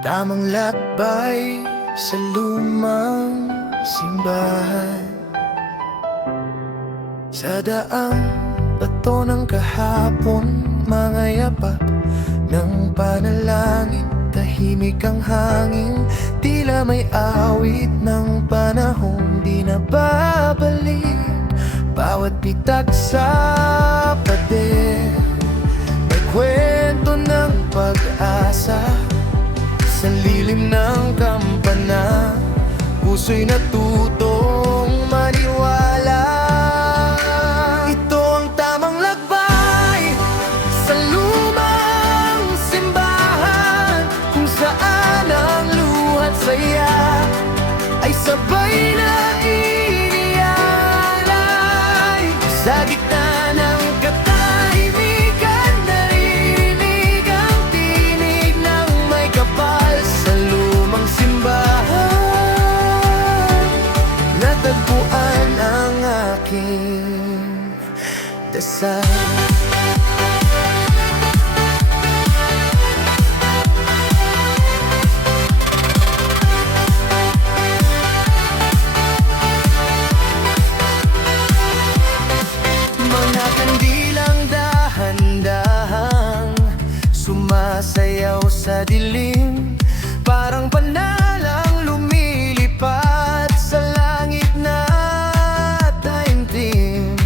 Tamang lakbay sa lumang simbahan, sa daang bato ng kahapon, mga yapak ng panalangin. Tahimik ang hangin, tila may awit ng panahong di na babalik. Bawat pitak sa pader, may kwento ng pag-asa. Sa lilim ng kampana, puso'y natutong maniwala. Ito ang tamang lakbay sa lumang simbahan, kung saan ang luha't saya ay sabay na inialay. Sa gitna ng katahimikan, naririnig ang tinig ng may kapal. Sa lumang simbahan, natagpuan ang aking dasal. Mga kandilang dahan-dahang sumasayaw sa dilim, parang panalang lumilipad sa langit na taimtim.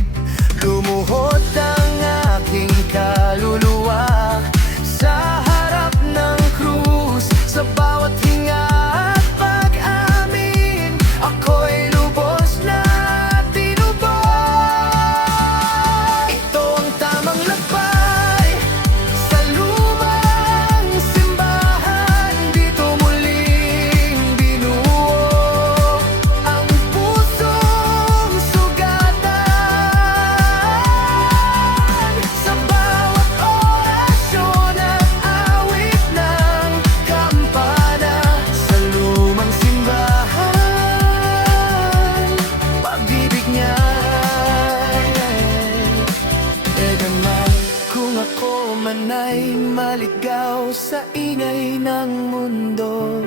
Lumuhod ang aking kaluluwa sa harap ng krus. Sa bawat hinga at pag-amin, ako'y lubos na tinubos. Ito ang tamang lakbay sa lumang simbahan. Dito muling binuo ang pusong sugatan. Sa bawat orasyon at awit ng kampana, sa lumang simbahan, pag-ibig niya eganman. Kung ako man ay maligaw sa ingay ng mundo,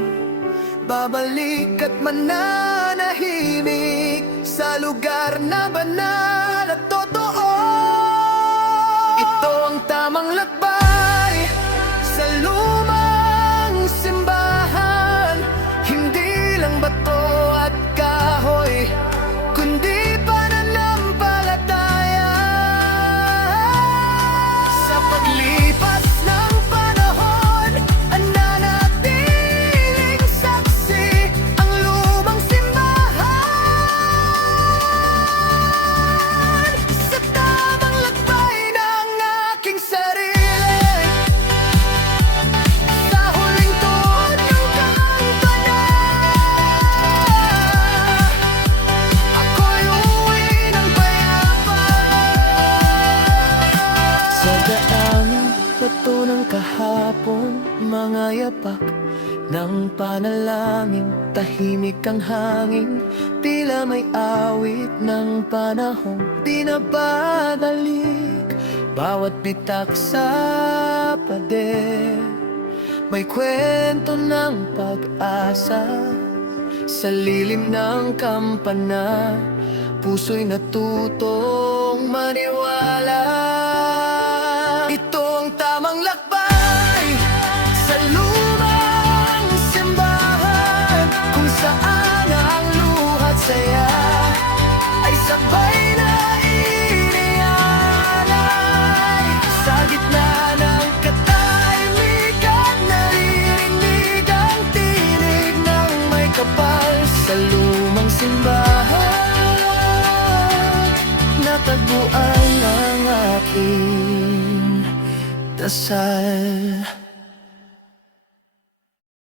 babalik at mananahimik sa lugar na banal at totoo. Ito ang tamang lakbay sa lumang simbahan, hindi lang bato at kahoy, kundi pananampalataya. Sa paglipas ng panahon, nananatiling saksi ang lumang simbahan. Sa tamang lakbay ng aking sarili, sa huling tuon ng kampana, ako'y uuwi ng payapa. Sa daang bato ng kahapon, mga yapak ng panalangin. Tahimik ang hangin, tila may awit ng panahong di na babalik. Bawat bitak sa pader, may kwento ng pag-asa. Sa lilim ng kampana, puso'y natutong maniwala. Ito ang tamang lakbay sa lumang simbahan, kung saan ang luha't saya ay sabay na inialay. Sa gitna ng katahimikan, naririnig ang tinig ng may kapal. Sa lumang simbahan, natagpuan ang aking dasal.